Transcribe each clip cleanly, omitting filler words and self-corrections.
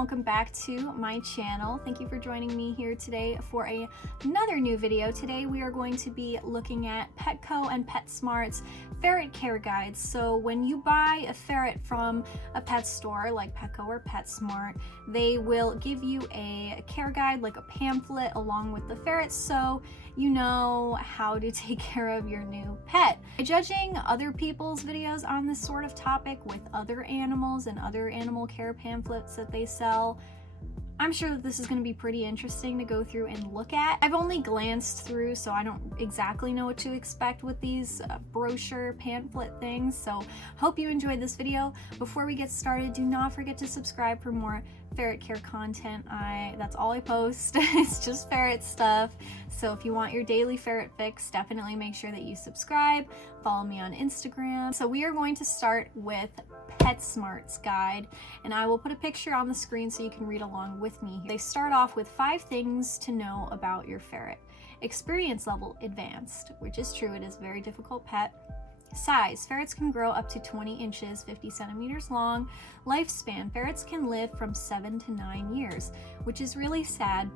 welcome back to my channel. Thank you for joining me here today for another new video. Today we are going to be looking at Petco and PETSMART's ferret care guides. So when you buy a ferret from a pet store like Petco or PETSMART, they will give you a care guide, like a pamphlet along with the ferrets, so you know how to take care of your new pet. Judging other people's videos on this sort of topic with other animals and other animal care pamphlets that they sell, I'm sure that this is going to be pretty interesting to go through and look at. I've only glanced through, so I don't exactly know what to expect with these brochure pamphlet things, so hope you enjoyed this video. Before we get started, do not forget to subscribe for more ferret care content. That's all I post. It's just ferret stuff. So if you want your daily ferret fix, definitely make sure that you subscribe. Follow me on Instagram. So we are going to start with PETSMART's guide, and I will put a picture on the screen so you can read along with me. They start off with 5 things to know about your ferret. Experience level advanced, which is true, it is a very difficult pet. Size, ferrets can grow up to 20 inches, 50 centimeters long. Lifespan, ferrets can live from 7 to 9 years, which is really sad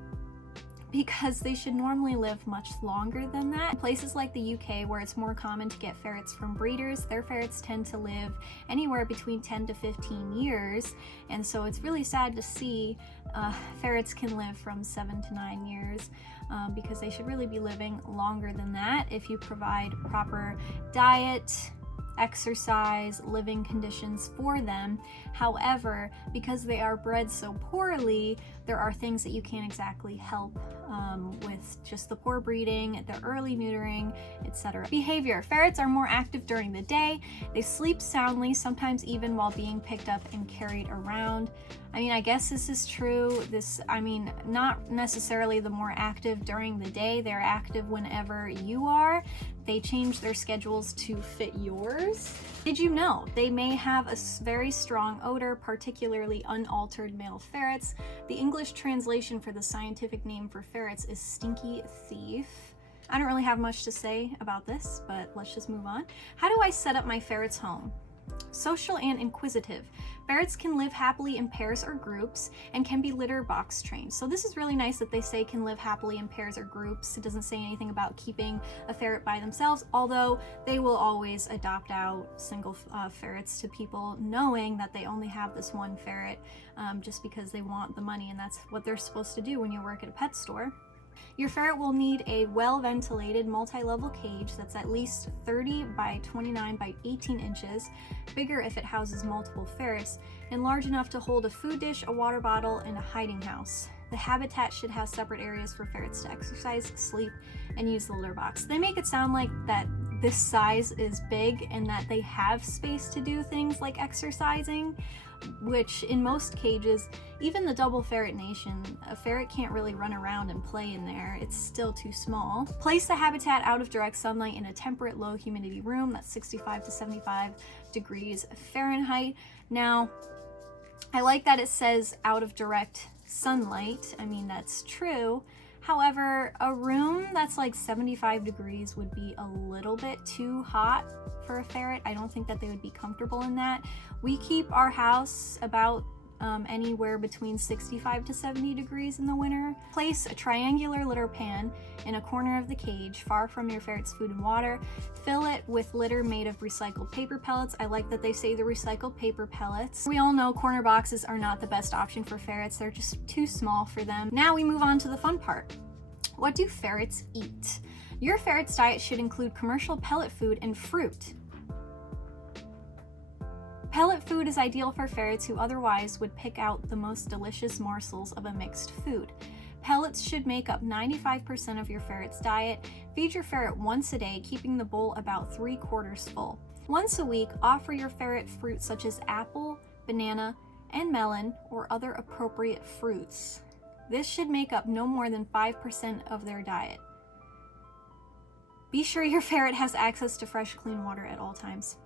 because they should normally live much longer than that. In places like the UK, where it's more common to get ferrets from breeders, their ferrets tend to live anywhere between 10 to 15 years, and so it's really sad to see ferrets can live from 7 to 9 years because they should really be living longer than that if you provide proper diet, exercise, living conditions for them. However, because they are bred so poorly, there are things that you can't exactly help with just the poor breeding, the early neutering, etc. Behavior. Ferrets are more active during the day. They sleep soundly, sometimes even while being picked up and carried around. I mean, I guess this is true. Not necessarily the more active during the day. They're active whenever you are. They change their schedules to fit yours. Did you know they may have a very strong odor, particularly unaltered male ferrets? The English translation for the scientific name for ferrets is stinky thief. I don't really have much to say about this, but let's just move on. How do I set up my ferret's home? Social and inquisitive. Ferrets can live happily in pairs or groups and can be litter box trained. So this is really nice that they say can live happily in pairs or groups. It doesn't say anything about keeping a ferret by themselves, although they will always adopt out single ferrets to people, knowing that they only have this one ferret just because they want the money, and that's what they're supposed to do when you work at a pet store. Your ferret will need a well-ventilated multi-level cage that's at least 30 by 29 by 18 inches, bigger if it houses multiple ferrets, and large enough to hold a food dish, a water bottle, and a hiding house. The habitat should have separate areas for ferrets to exercise, sleep, and use the litter box. They make it sound like that this size is big and that they have space to do things like exercising, which in most cages, even the double ferret nation, a ferret can't really run around and play in there. It's still too small. Place the habitat out of direct sunlight in a temperate, low humidity room that's 65 to 75 degrees Fahrenheit. Now, I like that it says out of direct sunlight. I mean, that's true. However, a room that's like 75 degrees would be a little bit too hot for a ferret. I don't think that they would be comfortable in that. We keep our house about anywhere between 65 to 70 degrees in the winter. Place a triangular litter pan in a corner of the cage, far from your ferret's food and water. Fill it with litter made of recycled paper pellets. I like that they say the recycled paper pellets. We all know corner boxes are not the best option for ferrets. They're just too small for them. Now we move on to the fun part. What do ferrets eat? Your ferret's diet should include commercial pellet food and fruit. Pellet food is ideal for ferrets who otherwise would pick out the most delicious morsels of a mixed food. Pellets should make up 95% of your ferret's diet. Feed your ferret once a day, keeping the bowl about 3/4 full. Once a week, offer your ferret fruit such as apple, banana, and melon, or other appropriate fruits. This should make up no more than 5% of their diet. Be sure your ferret has access to fresh, clean water at all times.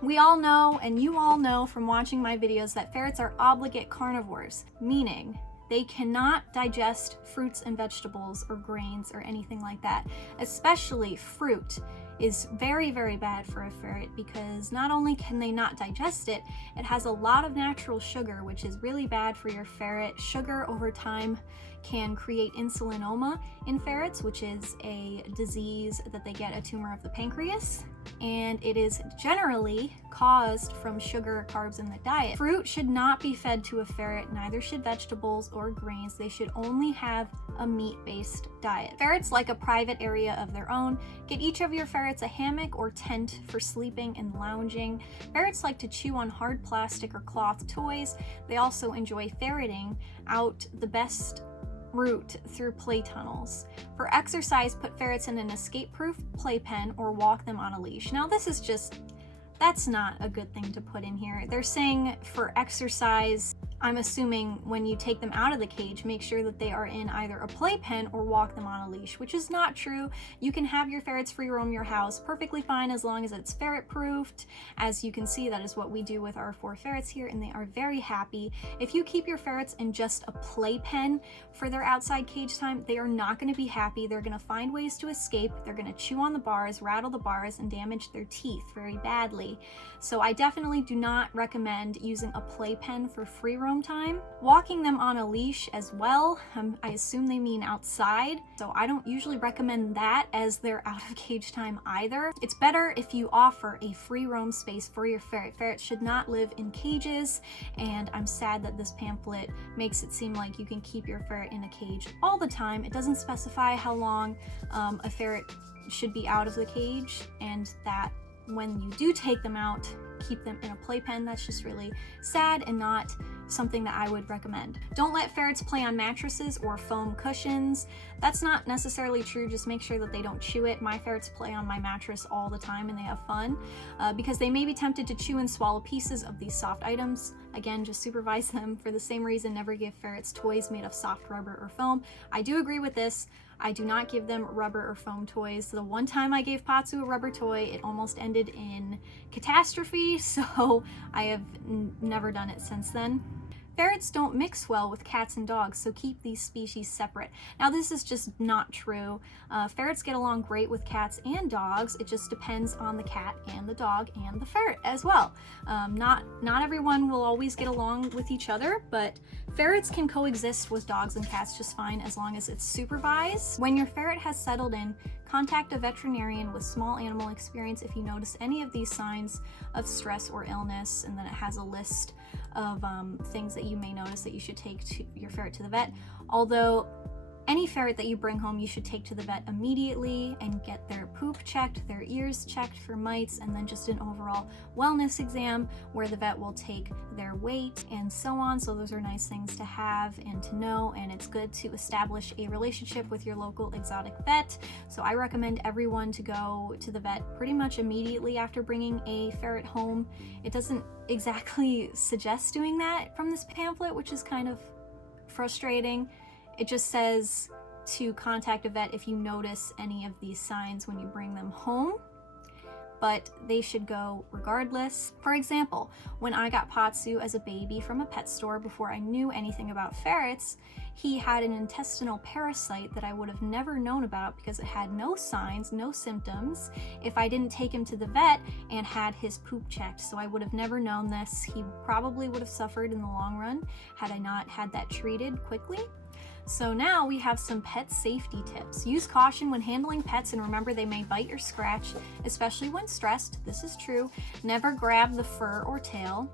We all know, and you all know from watching my videos, that ferrets are obligate carnivores, meaning They cannot digest fruits and vegetables or grains or anything like that. Especially fruit is very, very bad for a ferret because not only can they not digest it, it has a lot of natural sugar, which is really bad for your ferret. Sugar over time can create insulinoma in ferrets, which is a disease that they get, a tumor of the pancreas, and it is generally caused from sugar, carbs in the diet. Fruit should not be fed to a ferret, neither should vegetables or grains. They should only have a meat-based diet. Ferrets like a private area of their own. Get each of your ferrets a hammock or tent for sleeping and lounging. Ferrets like to chew on hard plastic or cloth toys. They also enjoy ferreting out the best route through play tunnels. For exercise, put ferrets in an escape-proof playpen or walk them on a leash. Now this is just, that's not a good thing to put in here. They're saying for exercise, I'm assuming when you take them out of the cage, make sure that they are in either a playpen or walk them on a leash, which is not true. You can have your ferrets free roam your house perfectly fine as long as it's ferret proofed. As you can see, that is what we do with our 4 ferrets here, and they are very happy. If you keep your ferrets in just a playpen for their outside cage time, they are not going to be happy. They're going to find ways to escape. They're going to chew on the bars, rattle the bars, and damage their teeth very badly. So I definitely do not recommend using a playpen for free roam time. Walking them on a leash as well, I assume they mean outside, so I don't usually recommend that as their out of cage time either. It's better if you offer a free roam space for your ferret. Ferrets should not live in cages, and I'm sad that this pamphlet makes it seem like you can keep your ferret in a cage all the time. It doesn't specify how long a ferret should be out of the cage, and that when you do take them out, keep them in a playpen. That's just really sad and not something that I would recommend. Don't let ferrets play on mattresses or foam cushions. That's not necessarily true, just make sure that they don't chew it. My ferrets play on my mattress all the time and they have fun because they may be tempted to chew and swallow pieces of these soft items. Again, just supervise them. For the same reason, never give ferrets toys made of soft rubber or foam. I do agree with this. I do not give them rubber or foam toys. The one time I gave Pazu a rubber toy, it almost ended in catastrophe, so I have never done it since then. Ferrets don't mix well with cats and dogs, so keep these species separate. Now this is just not true. Ferrets get along great with cats and dogs. It just depends on the cat and the dog and the ferret as well. Not everyone will always get along with each other, but ferrets can coexist with dogs and cats just fine as long as it's supervised. When your ferret has settled in, contact a veterinarian with small animal experience if you notice any of these signs of stress or illness, and then it has a list of things that you may notice that you should take your ferret to the vet. Although any ferret that you bring home, you should take to the vet immediately and get their poop checked, their ears checked for mites, and then just an overall wellness exam where the vet will take their weight and so on. So those are nice things to have and to know, and it's good to establish a relationship with your local exotic vet. So I recommend everyone to go to the vet pretty much immediately after bringing a ferret home. It doesn't exactly suggest doing that from this pamphlet, which is kind of frustrating. It just says to contact a vet if you notice any of these signs when you bring them home, but they should go regardless. For example, when I got Pazu as a baby from a pet store before I knew anything about ferrets, he had an intestinal parasite that I would have never known about because it had no signs, no symptoms, if I didn't take him to the vet and had his poop checked. So I would have never known this. He probably would have suffered in the long run had I not had that treated quickly. So now we have some pet safety tips. Use caution when handling pets, and remember they may bite or scratch, especially when stressed. This is true. Never grab the fur or tail.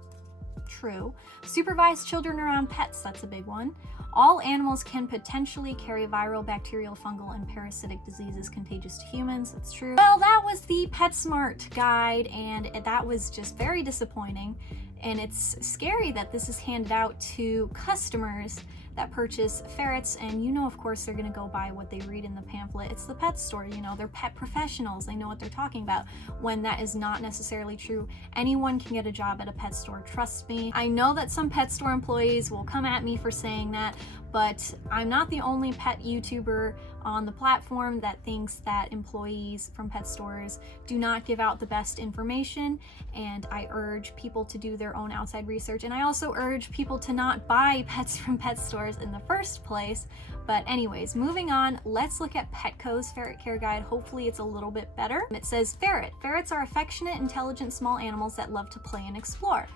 True. Supervise children around pets. That's a big one. All animals can potentially carry viral, bacterial, fungal, and parasitic diseases contagious to humans. That's true. Well, that was the PETSMART guide, and that was just very disappointing. And it's scary that this is handed out to customers that purchase ferrets, and you know, of course, they're gonna go by what they read in the pamphlet. It's the pet store, you know, they're pet professionals, they know what they're talking about, when that is not necessarily true. Anyone can get a job at a pet store, trust me. I know that some pet store employees will come at me for saying that, but I'm not the only pet YouTuber on the platform that thinks that employees from pet stores do not give out the best information, and I urge people to do their own outside research, and I also urge people to not buy pets from pet stores. stores in the first place. But anyways, moving on, let's look at Petco's ferret care guide. Hopefully it's a little bit better. It says ferret. Ferrets are affectionate, intelligent small animals that love to play and explore.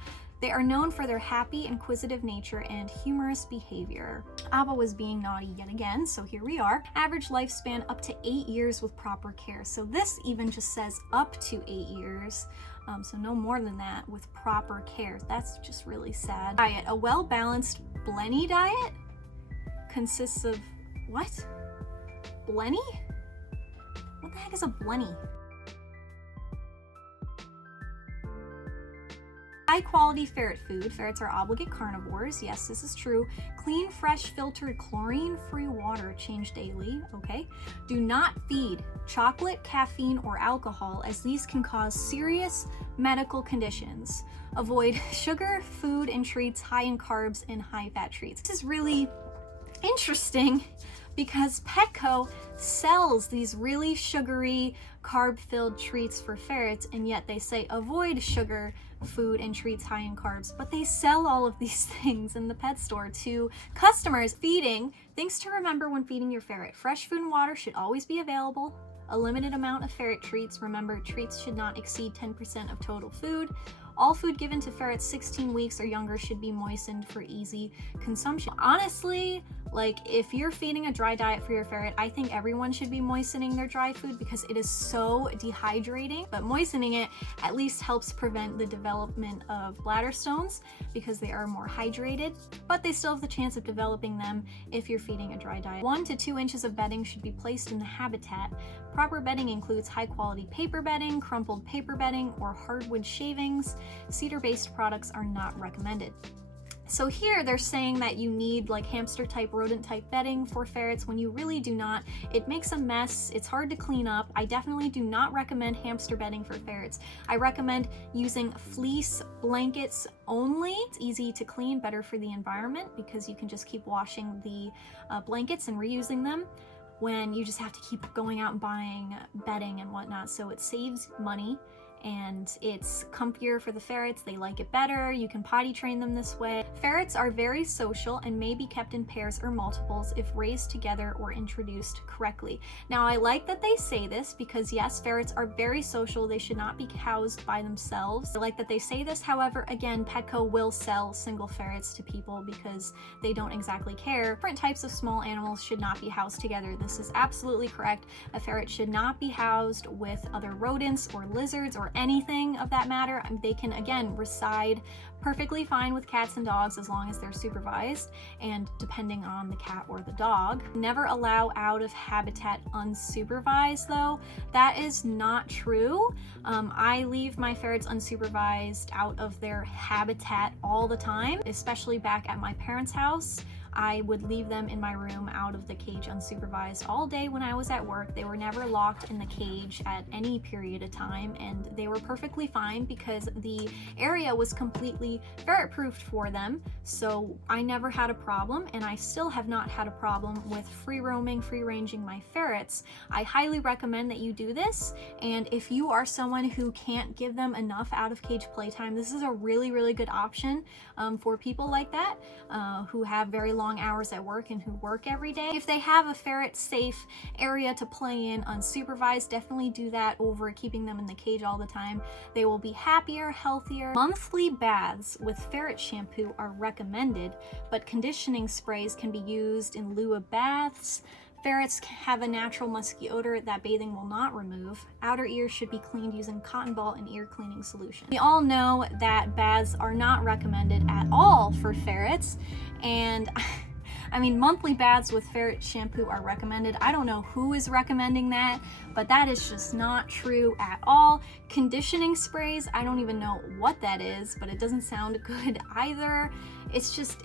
They are known for their happy, inquisitive nature and humorous behavior. Appa was being naughty yet again, so here we are. Average lifespan up to 8 years with proper care. So this even just says up to 8 years. So no more than that with proper care. That's just really sad. Diet. A well-balanced blenny diet consists of what? Blenny? What the heck is a blenny? High quality ferret food. Ferrets are obligate carnivores. Yes, this is true. Clean, fresh, filtered, chlorine-free water changed daily. Okay. Do not feed chocolate, caffeine, or alcohol, as these can cause serious medical conditions. Avoid sugar, food, and treats high in carbs and high-fat treats. This is really interesting because Petco sells these really sugary, carb-filled treats for ferrets, and yet they say avoid sugar, food, and treats high in carbs, but they sell all of these things in the pet store to customers. Feeding. Things to remember when feeding your ferret. Fresh food and water should always be available. A limited amount of ferret treats. Remember, treats should not exceed 10% of total food. All food given to ferrets 16 weeks or younger should be moistened for easy consumption. Honestly, like if you're feeding a dry diet for your ferret, I think everyone should be moistening their dry food because it is so dehydrating. But moistening it at least helps prevent the development of bladder stones because they are more hydrated, but they still have the chance of developing them if you're feeding a dry diet. 1 to 2 inches of bedding should be placed in the habitat. Proper bedding includes high quality paper bedding, crumpled paper bedding, or hardwood shavings. Cedar-based products are not recommended. So here they're saying that you need like hamster type, rodent type bedding for ferrets when you really do not. It makes a mess, it's hard to clean up. I definitely do not recommend hamster bedding for ferrets. I recommend using fleece blankets only. It's easy to clean, better for the environment because you can just keep washing the blankets and reusing them when you just have to keep going out and buying bedding and whatnot. So it saves money and it's comfier for the ferrets. They like it better. You can potty train them this way. Ferrets are very social and may be kept in pairs or multiples if raised together or introduced correctly. Now, I like that they say this because yes, ferrets are very social. They should not be housed by themselves. I like that they say this. However, again, Petco will sell single ferrets to people because they don't exactly care. Different types of small animals should not be housed together. This is absolutely correct. A ferret should not be housed with other rodents or lizards or anything of that matter. They can again reside perfectly fine with cats and dogs as long as they're supervised and depending on the cat or the dog. Never allow out of habitat unsupervised though. That is not true. I leave my ferrets unsupervised out of their habitat all the time, especially back at my parents' house. I would leave them in my room out of the cage unsupervised all day when I was at work. They were never locked in the cage at any period of time, and they were perfectly fine because the area was completely ferret proofed for them. So I never had a problem, and I still have not had a problem with free roaming, free ranging my ferrets. I highly recommend that you do this, and if you are someone who can't give them enough out of cage playtime, this is a really, really good option for people like that who have very long hours at work and who work every day. If they have a ferret safe area to play in unsupervised, definitely do that over keeping them in the cage all the time. They will be happier, healthier. Monthly baths with ferret shampoo are recommended, but conditioning sprays can be used in lieu of baths. Ferrets have a natural musky odor that bathing will not remove. Outer ears should be cleaned using cotton ball and ear cleaning solution. We all know that baths are not recommended at all for ferrets, and I mean, monthly baths with ferret shampoo are recommended. I don't know who is recommending that, but that is just not true at all. Conditioning sprays, I don't even know what that is, but it doesn't sound good either. It's just,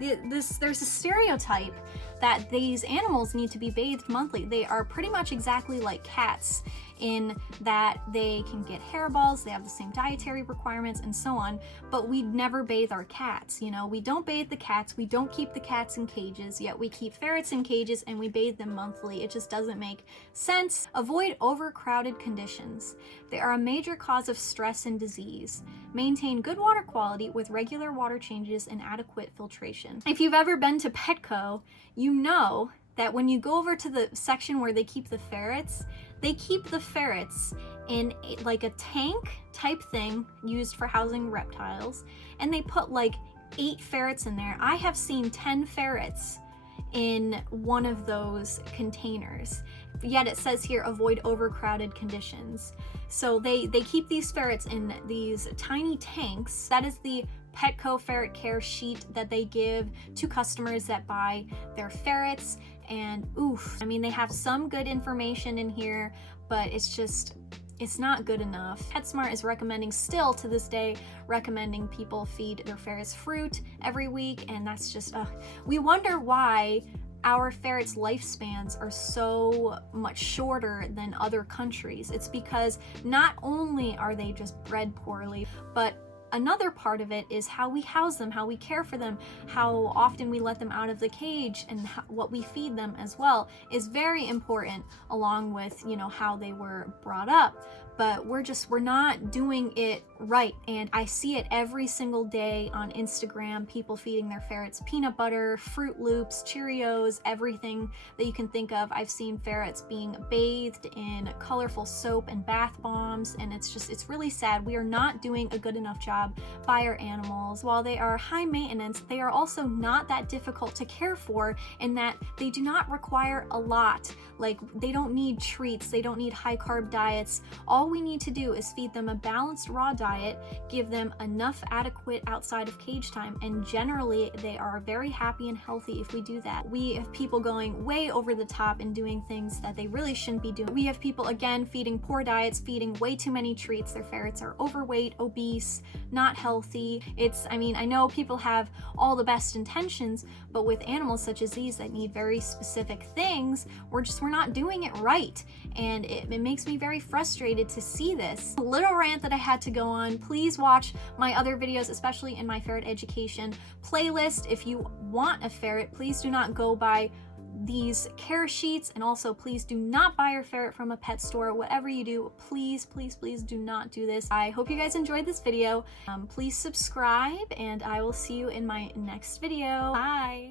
there's a stereotype that these animals need to be bathed monthly. They are pretty much exactly like cats in that they can get hairballs, they have the same dietary requirements and so on, but we never bathe our cats. You know, we don't bathe the cats, we don't keep the cats in cages, yet we keep ferrets in cages and we bathe them monthly. It just doesn't make sense. Avoid overcrowded conditions. They are a major cause of stress and disease. Maintain good water quality with regular water changes and adequate filtration. If you've ever been to Petco, you know that when you go over to the section where they keep the ferrets, they keep the ferrets in like a tank type thing used for housing reptiles, and they put like 8 ferrets in there. I have seen 10 ferrets in one of those containers. Yet it says here, avoid overcrowded conditions. So they keep these ferrets in these tiny tanks. That is the Petco ferret care sheet that they give to customers that buy their ferrets. And oof, I mean, they have some good information in here, but it's not good enough. PetSmart is recommending, still to this day, recommending people feed their ferrets fruit every week, and that's just, we wonder why our ferrets' lifespans are so much shorter than other countries. It's because not only are they just bred poorly, but another part of it is how we house them, how we care for them, how often we let them out of the cage, and what we feed them as well is very important, along with, you know, how they were brought up. But we're not doing it right, and I see it every single day on Instagram, people feeding their ferrets peanut butter, Fruit Loops, Cheerios, everything that you can think of. I've seen ferrets being bathed in colorful soap and bath bombs, and it's really sad. We are not doing a good enough job by our animals. While they are high maintenance, they are also not that difficult to care for, in that they do not require a lot. Like, they don't need treats, they don't need high carb diets. All we need to do is feed them a balanced raw diet, give them enough adequate outside of cage time, and generally they are very happy and healthy if we do that. We have people going way over the top and doing things that they really shouldn't be doing. We have people, again, feeding poor diets, feeding way too many treats. Their ferrets are overweight, obese, not healthy. I mean, I know people have all the best intentions, but with animals such as these that need very specific things, we're not doing it right. And it makes me very frustrated to see this. A little rant that I had to go on. Please watch my other videos, especially in my ferret education playlist. If you want a ferret, please do not go by these care sheets, and also please do not buy your ferret from a pet store. Whatever you do, please, please, please do not do this. I hope you guys enjoyed this video. Please subscribe, and I will see you in my next video. Bye.